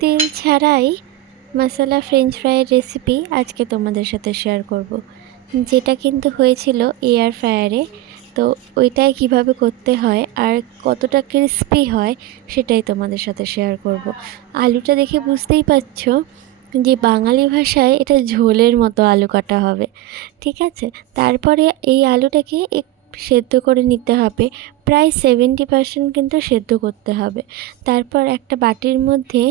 তেল ছাড়াই মশলা French ফ্রাইয়ের recipe আজকে তোমাদের সাথে শেয়ার করব, যেটা কিন্তু হয়েছিল এয়ার ফ্রায়ারে। তো ওইটাই কিভাবে করতে হয় আর কতটা ক্রিস্পি হয় সেটাই তোমাদের সাথে শেয়ার করব। আলুটা দেখে বুঝতেই পারছো যে বাঙালি ভাষায় এটা ঝোলের মতো আলু কাটা হবে, ঠিক আছে। তারপরে এই আলুটাকে সেদ্ধ করে নিতে হবে, প্রায় 70% কিন্তু সেদ্ধ করতে হবে। তারপর একটা বাটির মধ্যে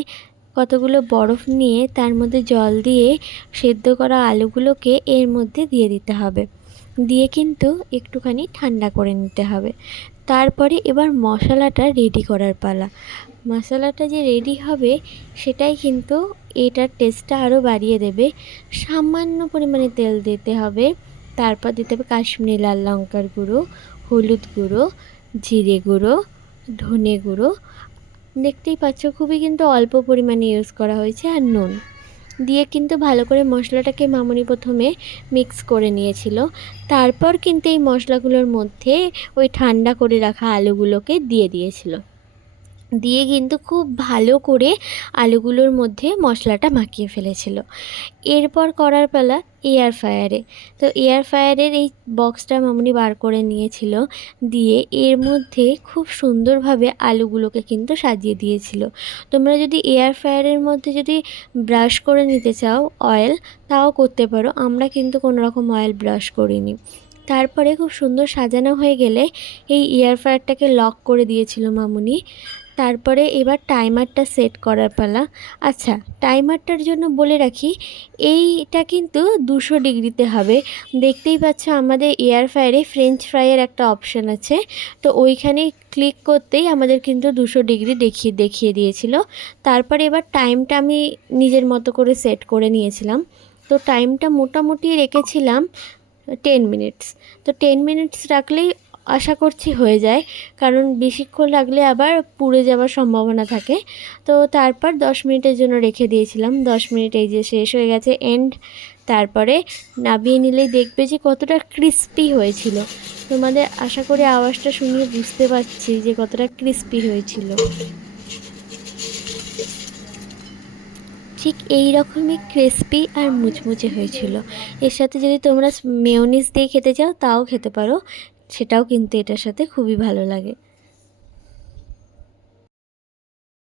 কতগুলো বরফ নিয়ে তার মধ্যে জল দিয়ে সেদ্ধ করা আলুগুলোকে এর মধ্যে দিয়ে দিতে হবে, দিয়ে কিন্তু একটুখানি ঠান্ডা করে নিতে হবে। তারপরে এবার মশলাটা রেডি করার পালা। মশলাটা যে রেডি হবে সেটাই কিন্তু এটার টেস্টটা আরও বাড়িয়ে দেবে। সামান্য পরিমাণে তেল দিতে হবে, তারপর দিতে হবে কাশ্মীরি লাল লঙ্কার গুঁড়ো, হলুদ গুঁড়ো, জিরে গুঁড়ো, ধনে গুঁড়ো। দেখতেই পাচ্ছ খুবই কিন্তু অল্প পরিমাণে ইউজ করা হয়েছে, আর নুন দিয়ে কিন্তু ভালো করে মশলাটাকে মামুনি প্রথমে মিক্স করে নিয়েছিল। তারপর কিন্তু এই মশলাগুলোর মধ্যে ওই ঠান্ডা করে রাখা আলুগুলোকে দিয়ে দিয়েছিল, দিয়ে কিন্তু খুব ভালো করে আলুগুলোর মধ্যে মশলাটা মাখিয়ে ফেলেছিল। এরপর করার পালা এয়ার ফ্রায়ারে। তো এয়ার ফ্রায়ারের এই বক্সটা মামুনি বার করে নিয়েছিল, দিয়ে এর মধ্যে খুব সুন্দরভাবে আলুগুলোকে কিন্তু সাজিয়ে দিয়েছিল। তোমরা যদি এয়ার ফ্রায়ারের মধ্যে যদি ব্রাশ করে নিতে চাও অয়েল, তাও করতে পারো। আমরা কিন্তু কোনো রকম অয়েল ব্রাশ করিনি। তারপরে খুব সুন্দর সাজানো হয়ে গেলে এই এয়ার ফ্রায়ারটাকে লক করে দিয়েছিল মামুনি। তারপরে এবার টাইমারটা সেট করার পালা। আচ্ছা, টাইমারটার জন্য বলে রাখি, এইটা কিন্তু 200 ডিগ্রিতে হবে। দেখতেই পাচ্ছ আমাদের এয়ার ফ্রায়ারে ফ্রেঞ্চ ফ্রাইয়ের একটা অপশান আছে, তো ওইখানে ক্লিক করতেই আমাদের কিন্তু 200 ডিগ্রি দেখিয়ে দিয়েছিল। তারপরে এবার টাইমটা আমি নিজের মতো করে সেট করে নিয়েছিলাম। তো টাইমটা মোটামুটি রেখেছিলাম 10 মিনিটস। তো 10 মিনিটস রাখলেই আশা করছি হয়ে যায়, কারণ বেশিক্ষণ লাগলে আবার পুড়ে যাওয়ার সম্ভাবনা থাকে। তো তারপর 10 মিনিটের জন্য রেখে দিয়েছিলাম। 10 মিনিট এই যে শেষ হয়ে গেছে, এন্ড। তারপরে নামিয়ে নিলেই দেখবে যে কতটা ক্রিস্পি হয়েছিল। তোমাদের আশা করি আওয়াজটা শুনিয়ে বুঝতে পারছি যে কতটা ক্রিস্পি হয়েছিল। ঠিক এই রকমই ক্রিস্পি আর মুচমুচে হয়েছিল। এর সাথে যদি তোমরা মেয়োনিজ দিয়ে খেতে চাও তাও খেতে পারো, সেটাও কিন্তু এটার সাথে খুবই ভালো লাগে।